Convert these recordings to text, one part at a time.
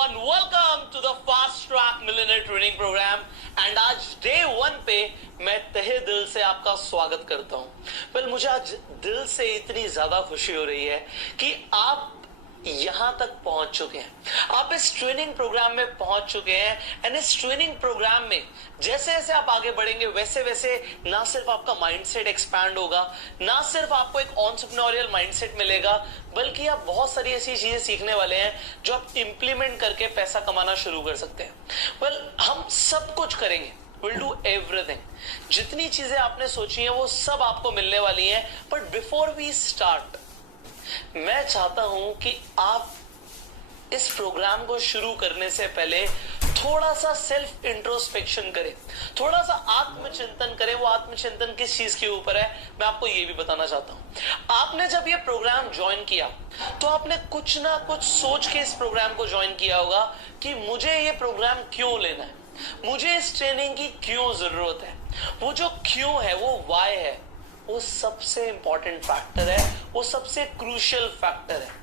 everyone, welcome to the Fast Track Millionaire Training Program and आज day 1 पे मैं तहे दिल से आपका स्वागत करता हूं। वेल मुझे आज दिल से इतनी ज्यादा खुशी हो रही है कि आप यहां तक पहुंच चुके हैं, आप इस ट्रेनिंग प्रोग्राम में पहुंच चुके हैं। एंड इस ट्रेनिंग प्रोग्राम में जैसे जैसे आप आगे बढ़ेंगे वैसे वैसे ना सिर्फ आपका माइंडसेट एक्सपैंड होगा, ना सिर्फ आपको एक एंटरप्रेन्योरियल माइंडसेट मिलेगा, बल्कि आप बहुत सारी ऐसी चीजें सीखने वाले हैं जो आप इंप्लीमेंट करके पैसा कमाना शुरू कर सकते हैं। वेल हम सब कुछ करेंगे, विल डू एवरीथिंग। जितनी चीजें आपने सोची हैं वो सब आपको मिलने वाली हैं। बट बिफोर वी स्टार्ट, मैं चाहता हूं कि आप इस प्रोग्राम को शुरू करने से पहले थोड़ा सा सेल्फ इंट्रोस्पेक्शन करें, थोड़ा सा आत्मचिंतन करें। वो आत्मचिंतन किस चीज के ऊपर है मैं आपको ये भी बताना चाहता हूं। आपने जब ये प्रोग्राम ज्वाइन किया तो आपने कुछ ना कुछ सोच के इस प्रोग्राम को ज्वाइन किया होगा कि मुझे ये प्रोग्राम क्यों लेना है, मुझे इस ट्रेनिंग की क्यों जरूरत है। वो जो क्यों है, वो वाई है, वो सबसे इंपॉर्टेंट फैक्टर है, वो सबसे क्रूशियल फैक्टर है।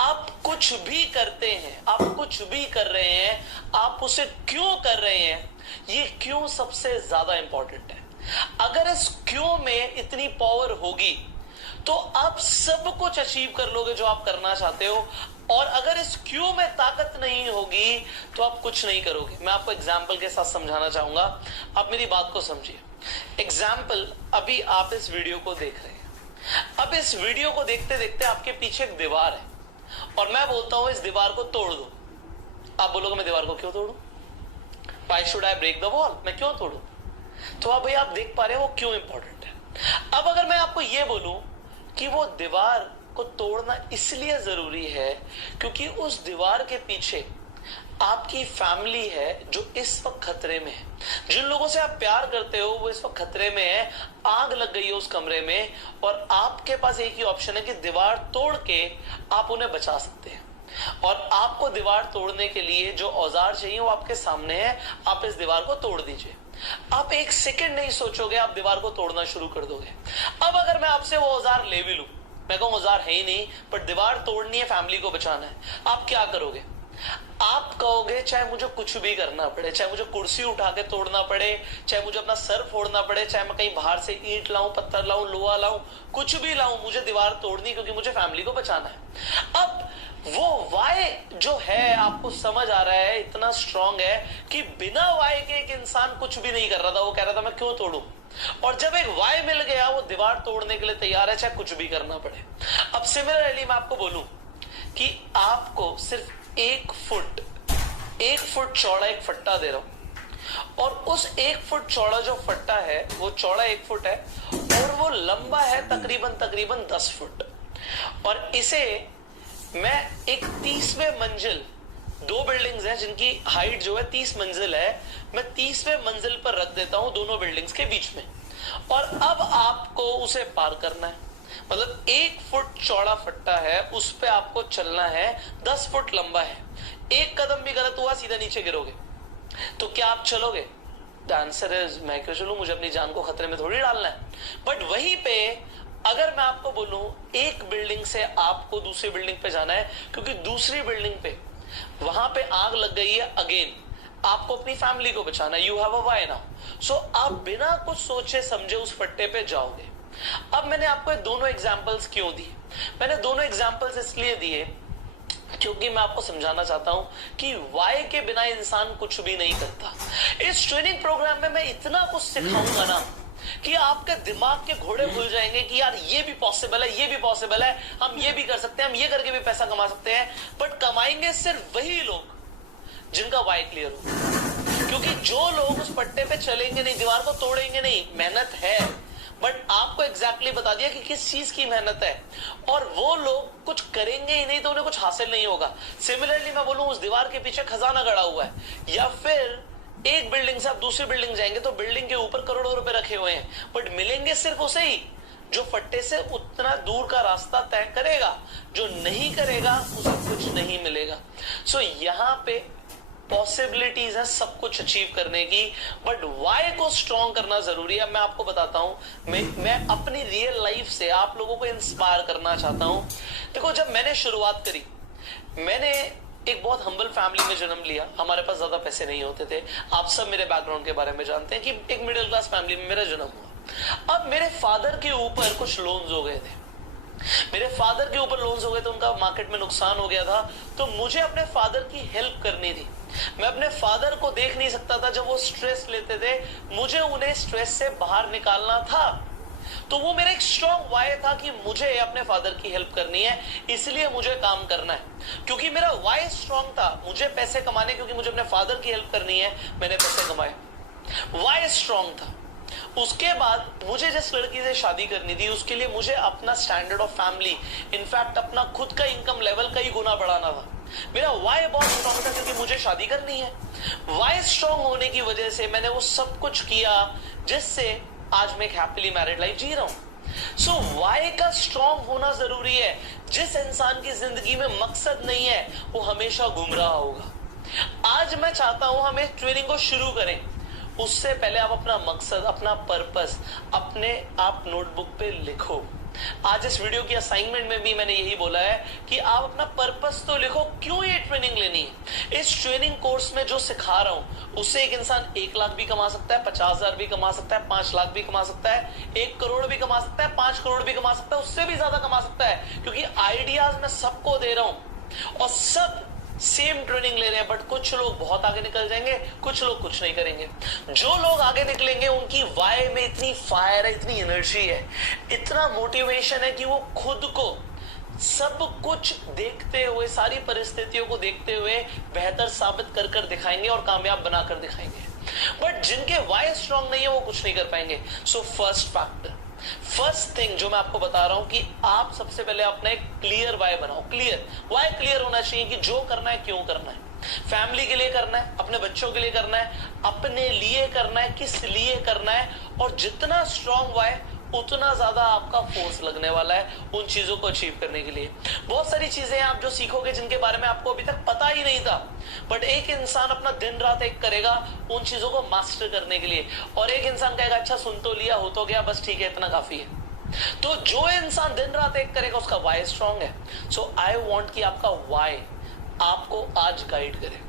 आप कुछ भी करते हैं, आप कुछ भी कर रहे हैं, आप उसे क्यों कर रहे हैं, ये क्यों सबसे ज्यादा इंपॉर्टेंट है। अगर इस क्यों में इतनी पावर होगी तो आप सब कुछ अचीव कर लोगे जो आप करना चाहते हो, और अगर इस क्यों में ताकत नहीं होगी तो आप कुछ नहीं करोगे। मैं आपको एग्जाम्पल के साथ समझाना चाहूंगा, आप मेरी बात को समझिए। एग्जाम्पल, अभी आप इस वीडियो को देख रहे हैं, अब इस वीडियो को देखते देखते आपके पीछे एक दीवार है और मैं बोलता हूं इस दीवार को तोड़ दो। आप बोलोगे मैं दीवार को क्यों तोड़ू, why should I break the wall, मैं क्यों तोड़ू। तो अब भाई आप देख पा रहे हो वो क्यों इंपॉर्टेंट है। अब अगर मैं आपको ये बोलूं कि वो दीवार को तोड़ना इसलिए जरूरी है क्योंकि उस दीवार के पीछे आपकी फैमिली है जो इस वक्त खतरे में है, जिन लोगों से आप प्यार करते हो वो इस वक्त खतरे में है, आग लग गई है उस कमरे में, और आपके पास एक ही ऑप्शन है कि दीवार तोड़ के आप उन्हें बचा सकते हैं। और आपको दीवार तोड़ने के लिए जो औजार चाहिए वो आपके सामने है, आप इस दीवार को तोड़ दीजिए। आप एक सेकंड नहीं सोचोगे, आप दीवार को तोड़ना शुरू कर दोगे। अब अगर मैं आपसे वो औजार ले भी लूं, मैं कहूं औजार है ही नहीं बट दीवार तोड़नी है, फैमिली को बचाना है, आप क्या करोगे। आप कहोगे चाहे मुझे कुछ भी करना पड़े, चाहे मुझे कुर्सी उठा के तोड़ना पड़े, चाहे मुझे अपना सर फोड़ना पड़े, चाहे मैं कहीं बाहर से ईंट लाऊं, पत्थर लाऊं, लोहा लाऊं, कुछ भी लाऊं, मुझे दीवार तोड़नी क्योंकि मुझे फैमिली को बचाना है। अब वो वाई जो है आपको समझ आ रहा है, इतना स्ट्रांग है कि बिना वाई के एक इंसान कुछ भी नहीं कर रहा था, वो कह रहा था मैं क्यों तोड़ूं। और जब एक वाई मिल गया वो दीवार तोड़ने के लिए तैयार है, चाहे कुछ भी करना पड़े। अब सिमिलरली मैं आपको बोलूं कि आपको सिर्फ 1 फुट चौड़ा एक फट्टा दे रहा हूं, और उस 1 फुट चौड़ा जो फट्टा है वो चौड़ा 1 फुट है और वो लंबा है तकरीबन 10 फुट, और इसे मैं एक 30वें मंजिल, 2 बिल्डिंग्स हैं जिनकी हाइट जो है 30 मंजिल है, मैं 30वें मंजिल पर रख देता हूं दोनों बिल्डिंग्स के बीच में। और अब आपको उसे पार करना है, मतलब 1 फुट चौड़ा फट्टा है, उस पे आपको चलना है, 10 फुट लंबा है, एक कदम भी गलत हुआ सीधा नीचे गिरोगे। तो क्या आप चलोगे। द आंसर इज मैं क्यों चलूं, मुझे अपनी जान को खतरे में थोड़ी डालना है। बट वहीं पे अगर मैं आपको बोलूं एक बिल्डिंग से आपको दूसरी बिल्डिंग पे जाना है क्योंकि दूसरी बिल्डिंग पे वहां पे आग लग गई है, अगेन आपको अपनी फैमिली को बचाना है, you have a why now. So आप बिना कुछ सोचे समझे उस फट्टे पे जाओगे। अब मैंने आपको दोनों एग्जाम्पल्स क्यों दिए, मैंने दोनों एग्जाम्पल्स इसलिए दिए क्योंकि मैं आपको समझाना चाहता हूं कि वाई के बिना इंसान कुछ भी नहीं करता। इस ट्रेनिंग प्रोग्राम में मैं इतना कुछ सिखाऊंगा ना कि आपके दिमाग के घोड़े खुल जाएंगे कि यार ये भी पॉसिबल है, ये भी पॉसिबल है, हम ये भी कर सकते हैं, हम ये करके भी पैसा कमा सकते हैं। बट कमाएंगे सिर्फ वही लोग जिनका वाई क्लियर हो, क्योंकि जो लोग उस पट्टे पे चलेंगे नहीं, दीवार को तोड़ेंगे नहीं, मेहनत है बट आपको एग्जैक्टली बता दिया कि किस चीज की मेहनत है, और वो लोग कुछ करेंगे ही नहीं तो उन्हें कुछ हासिल नहीं होगा। सिमिलरली मैं बोलूं उस दीवार के पीछे खजाना गड़ा हुआ है, या फिर एक बिल्डिंग से आप दूसरी बिल्डिंग जाएंगे तो बिल्डिंग के ऊपर करोड़ों रुपए रखे हुए हैं, बट मिलेंगे सिर्फ उसे ही जो फट्टे से उतना दूर का रास्ता तय करेगा, जो नहीं करेगा उसे कुछ नहीं मिलेगा। सो यहाँ पे पॉसिबिलिटीज है सब कुछ अचीव करने की, बट वाई को स्ट्रॉन्ग करना जरूरी है। मैं आपको बताता हूं, मैं अपनी रियल लाइफ से आप लोगों को इंस्पायर करना चाहता हूं। देखो जब मैंने शुरुआत करी, मैंने एक बहुत हम्बल फैमिली में जन्म लिया, हमारे पास ज्यादा पैसे नहीं होते थे। आप सब मेरे बैकग्राउंड के बारे में जानते हैं कि एक मिडिल क्लास फैमिली में मेरा जन्म हुआ। अब मेरे फादर के ऊपर कुछ लोन्स हो गए थे, मेरे फादर के ऊपर लोन्स हो गए थे, उनका मार्केट में नुकसान हो गया था। तो मुझे अपने फादर की हेल्प करनी थी। मैं अपने फादर को देख नहीं सकता था जब वो स्ट्रेस लेते थे, मुझे उन्हें स्ट्रेस से बाहर निकालना था। तो वो मेरा एक स्ट्रॉन्ग वाई था कि मुझे अपने फादर की हेल्प करनी है, इसलिए मुझे काम करना है। क्योंकि मेरा वाई स्ट्रॉन्ग था, मुझे पैसे कमाने, क्योंकि मुझे अपने फादर की हेल्प करनी है, मैंने पैसे कमाए। वाई स्ट्रॉन्ग था। उसके बाद मुझे जिस लड़की से शादी करनी थी, उसके लिए मुझे अपना स्टैंडर्ड ऑफ फैमिली, इनफैक्ट अपना खुद का इनकम लेवल कई गुना बढ़ाना था। मेरा वाई बहुत स्ट्रॉन्ग था क्योंकि मुझे शादी करनी है। वाई स्ट्रॉन्ग होने की वजह से मैंने वो सब कुछ किया जिससे आज मैं एक हैप्पीली मैरिड लाइफ जी रहा हूं। सो वाई का स्ट्रॉन्ग होना जरूरी है। जिस इंसान की जिंदगी में मकसद नहीं है वो हमेशा गुमराह होगा। आज मैं चाहता हूं हम इस ट्रेनिंग को शुरू करें। उससे पहले आप अपना मकसद, अपना पर्पस अपने आप नोटबुक पे लिखो। आज इस वीडियो की असाइनमेंट में भी मैंने यही बोला है कि आप अपना पर्पस तो लिखो, क्यों ये ट्रेनिंग लेनी है। इस ट्रेनिंग कोर्स में जो सिखा रहा हूं उससे एक इंसान 1 लाख भी कमा सकता है, 50,000 भी कमा सकता है, 5 लाख भी कमा सकता है, 1 करोड़ भी कमा सकता है, 5 करोड़ भी कमा सकता है, उससे भी ज्यादा कमा सकता है। क्योंकि आइडियाज मैं सबको दे रहा हूं और सब सेम ट्रेनिंग ले रहे हैं। बट कुछ लोग बहुत आगे निकल जाएंगे, कुछ लोग कुछ नहीं करेंगे। जो लोग आगे निकलेंगे उनकी वाई में इतनी फायर है, इतनी एनर्जी है, इतना मोटिवेशन है कि वो खुद को सब कुछ देखते हुए, सारी परिस्थितियों को देखते हुए बेहतर साबित कर कर दिखाएंगे और कामयाब बनाकर दिखाएंगे। बट जिनके वाई स्ट्रॉन्ग नहीं है वो कुछ नहीं कर पाएंगे। सो फर्स्ट थिंग जो मैं आपको बता रहा हूं कि आप सबसे पहले अपना एक क्लियर वाई बनाओ। क्लियर वाई क्लियर होना चाहिए कि जो करना है क्यों करना है। फैमिली के लिए करना है, अपने बच्चों के लिए करना है, अपने लिए करना है, किस लिए करना है। और जितना स्ट्रॉन्ग वाई उतना ज्यादा आपका फोर्स लगने वाला है उन चीजों को अचीव करने के लिए। बहुत सारी चीजें आप जो सीखोगे जिनके बारे में आपको अभी तक पता ही नहीं था, बट एक इंसान अपना दिन रात एक करेगा उन चीजों को मास्टर करने के लिए। और एक इंसान कहेगा अच्छा सुन तो लिया, हो तो गया, बस ठीक है, इतना काफी है। तो जो इंसान दिन रात एक करेगा उसका वाई स्ट्रॉन्ग है। सो आई वॉन्ट कि आपका वाई आपको आज गाइड करे।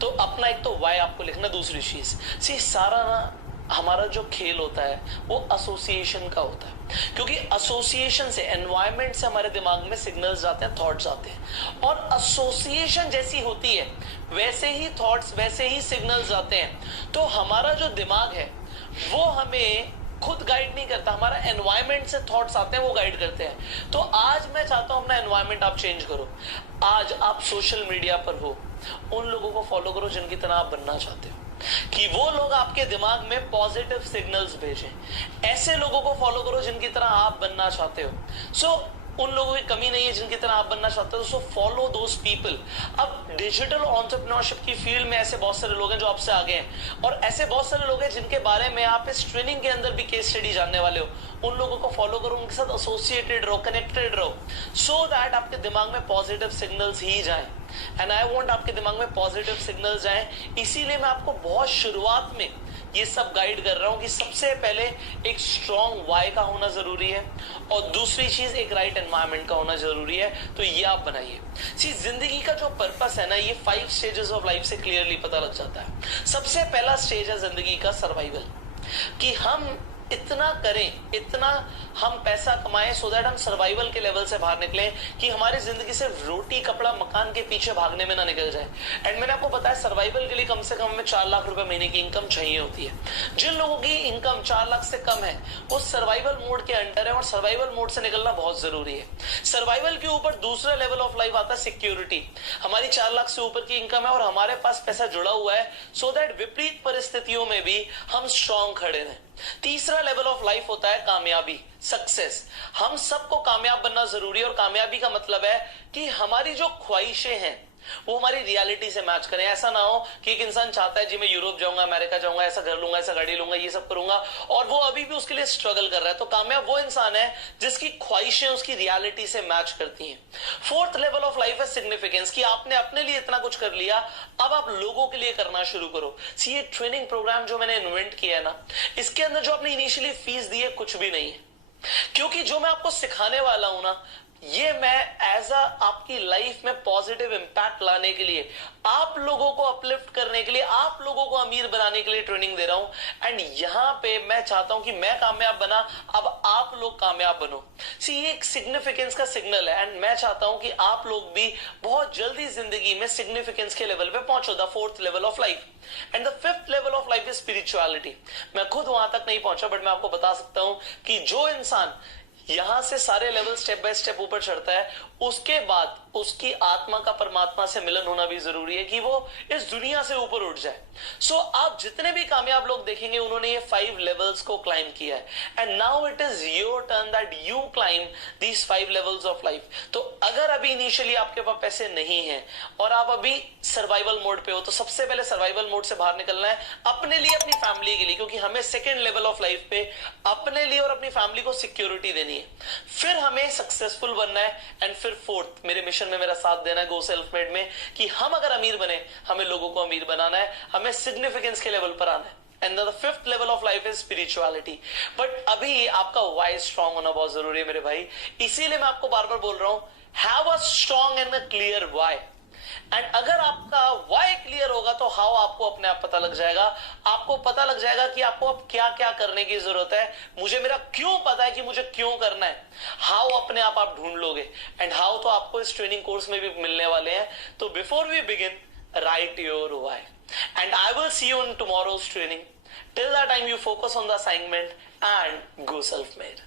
तो अपना एक तो वाई आपको लिखना। दूसरी चीज सारा ना हमारा जो खेल होता है वो एसोसिएशन का होता है। क्योंकि एसोसिएशन से, एनवायरनमेंट से हमारे दिमाग में सिग्नल्स जाते हैं, थॉट्स आते हैं। और एसोसिएशन जैसी होती है वैसे ही थॉट्स, वैसे ही सिग्नल्स आते हैं। तो हमारा जो दिमाग है वो हमें खुद गाइड नहीं करता, हमारा एनवायरनमेंट से थॉट्स आते हैं वो गाइड करते हैं। तो आज मैं चाहता हूं अपना एनवायरनमेंट आप चेंज करो। आज आप सोशल मीडिया पर हो, उन लोगों को फॉलो करो जिनकी तरह आप बनना चाहते हो, कि वो लोग आपके दिमाग में पॉजिटिव सिग्नल्स भेजें। ऐसे लोगों को फॉलो करो जिनकी तरह आप बनना चाहते हो। सो उन लोगों की कमी नहीं है जिनकी तरह आप बनना चाहते हो। So follow those people. अब डिजिटल एंटरप्रेन्योरशिप की फील्ड में ऐसे बहुत सारे लोग हैं जो आपसे आगे हैं, और ऐसे बहुत सारे लोग हैं जिनके बारे में आप इस ट्रेनिंग के अंदर भी केस स्टडी जानने वाले हो। उन लोगों को फॉलो करो, उनके साथ एसोसिएटेड रहो, कनेक्टेड रहो, सो दैट आपके दिमाग में पॉजिटिव सिग्नल्स ही जाएं। एंड आई वांट आपके दिमाग में पॉजिटिव सिग्नल्स जाएं। इसीलिए मैं आपको बहुत शुरुआत में ये सब गाइड कर रहा हूं कि सबसे पहले एक स्ट्रॉन्ग वाई का होना जरूरी है, और दूसरी चीज एक राइट एनवायरनमेंट का होना जरूरी है। तो ये आप बनाइए। सी जिंदगी का जो पर्पस है ना, ये 5 स्टेजेस ऑफ लाइफ से क्लियरली पता लग जाता है। सबसे पहला स्टेज है जिंदगी का सर्वाइवल, कि हम इतना करें, इतना हम पैसा कमाएं सो दैट हम सर्वाइवल के लेवल से बाहर निकलें, कि हमारी जिंदगी सिर्फ रोटी कपड़ा मकान के पीछे भागने में ना निकल जाए। एंड मैंने आपको बताया सर्वाइवल के लिए कम से कम हमें 4 लाख रुपए महीने की इनकम चाहिए होती है। जिन लोगों की इनकम 4 लाख से कम है वो सर्वाइवल मोड के अंडर है, और सर्वाइवल मोड से निकलना बहुत जरूरी है। सर्वाइवल के ऊपर दूसरा लेवल ऑफ लाइफ आता है सिक्योरिटी। हमारी 4 लाख से ऊपर की इनकम है और हमारे पास पैसा जुड़ा हुआ है, सो दैट विपरीत परिस्थितियों में भी हम स्ट्रॉन्ग खड़े रहें। तीसरा लेवल ऑफ लाइफ होता है कामयाबी, सक्सेस। हम सबको कामयाब बनना जरूरी है, और कामयाबी का मतलब है कि हमारी जो ख्वाहिशें हैं वो हमारी रियलिटी से मैच करें। ऐसा ना हो कि एक इंसान चाहता है जी मैं यूरोप जाऊंगा, अमेरिका जाऊंगा, ऐसा घर लूंगा, ऐसा गाड़ी लूंगा, ये सब करूंगा, और वो अभी भी उसके लिए स्ट्रगल कर रहा है। तो कामयाब वो इंसान है जिसकी ख्वाहिशें उसकी रियलिटी से मैच करती हैं। फोर्थ लेवल ऑफ लाइफ है सिग्निफिकेंस, कि आपने अपने लिए इतना कुछ कर लिया, अब आप लोगों के लिए करना शुरू करो। सी ये ट्रेनिंग प्रोग्राम जो मैंने इन्वेंट किया है ना, इसके अंदर जो आपने इनिशियली फीस दी है कुछ भी नहीं है, क्योंकि जो मैं आपको सिखाने वाला हूं ना ये मैं एज अ आपकी लाइफ में पॉजिटिव इंपैक्ट लाने के लिए, आप लोगों को अपलिफ्ट करने के लिए, आप लोगों को अमीर बनाने के लिए ट्रेनिंग दे रहा हूं। एंड यहां पे मैं चाहता हूं कि मैं कामयाब बना, अब आप लोग कामयाब बनो। सी ये एक सिग्निफिकेंस का सिग्नल है एंड मैं चाहता हूं कि आप लोग भी बहुत जल्दी जिंदगी में सिग्निफिकेंस के लेवल पे पहुंचो, the fourth level of life. And the fifth level of life is spirituality. मैं खुद वहां तक नहीं पहुंचा, बट मैं आपको बता सकता हूं कि जो इंसान यहां से सारे लेवल स्टेप बाय स्टेप ऊपर चढ़ता है, उसके बाद उसकी आत्मा का परमात्मा से मिलन होना भी जरूरी है कि वो इस दुनिया से ऊपर उठ जाए। सो आप जितने भी कामयाब लोग देखेंगे उन्होंने ये 5 लेवल्स को क्लाइम किया है and now it is your turn that you climb these 5 levels of life. तो अगर अभी इनिशियली आपके पास पैसे नहीं है और आप अभी सर्वाइवल मोड पे हो, तो सबसे पहले सर्वाइवल मोड से बाहर निकलना है अपने लिए, अपनी फैमिली के लिए, क्योंकि हमें सेकेंड लेवल ऑफ लाइफ पे अपने लिए और अपनी फैमिली को सिक्योरिटी देनी है। फिर हमें सक्सेसफुल बनना है एंड फिर फोर्थ मेरे मिशन में मेरा साथ देना है गो सेल्फ मेड में, कि हम अगर अमीर बने, हमें लोगों को अमीर बनाना है, हमें सिग्निफिकेंस के लेवल पर आना है। And the fifth level of life is spirituality. But अभी आपका वाई स्ट्रांग होना बहुत जरूरी है मेरे भाई, इसीलिए मैं आपको बार बार बोल रहा हूं, have a strong and a clear why. And अगर आपका वाई क्लियर होगा तो हाउ आपको अपने आप पता लग जाएगा। आपको पता लग जाएगा कि आपको अब क्या क्या करने की जरूरत है। मुझे मेरा क्यों पता है कि मुझे क्यों करना है। हाउ अपने आप ढूंढ लोगे एंड हाउ तो आपको इस ट्रेनिंग कोर्स में भी मिलने वाले हैं। तो before we begin, write your why and I will see you in tomorrow's training. Till that time you focus on the assignment and go self made.